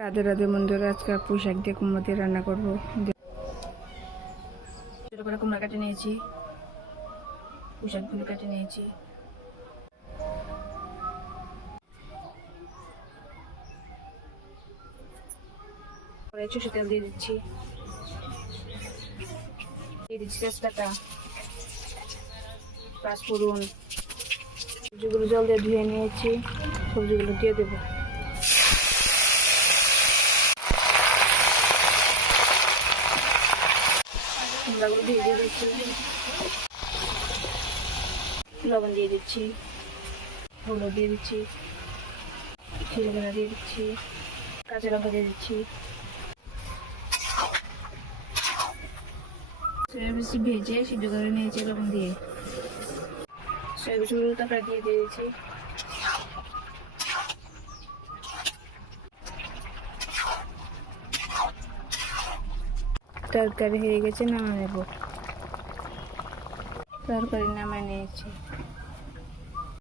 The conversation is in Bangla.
রাধে রাধে বন্ধুরা, আজকে পুঁই শাক দিয়ে কুমড়ো দিয়ে রান্না করবো। ছোটো করে কুমড়া কেটে নিয়েছি, পুঁই শাকগুলো কেটে নিয়েছি। সরষের তেল দিয়ে দিচ্ছি, তেজপাতা, পাঁচফোড়ন। সবজিগুলো জল দিয়ে ধুয়ে নিয়েছি, সবজিগুলো দিয়ে দেবো। কুমড়াগুলো দিয়ে দিচ্ছি, লবণ দিয়ে দিচ্ছি, হলুদ দিয়ে দিচ্ছি, জিরে দিয়ে দিচ্ছি, কাঁচা লঙ্কা দিয়ে দিচ্ছি। সয়াবিন ভেজে সিদ্ধ করে নিয়েছি লবণ দিয়ে। সয়াবিন তরকারি দিয়ে দিয়েছি। তরকারি হয়ে গেছে, নামা নেব। তরকারি নামায় নিয়েছি।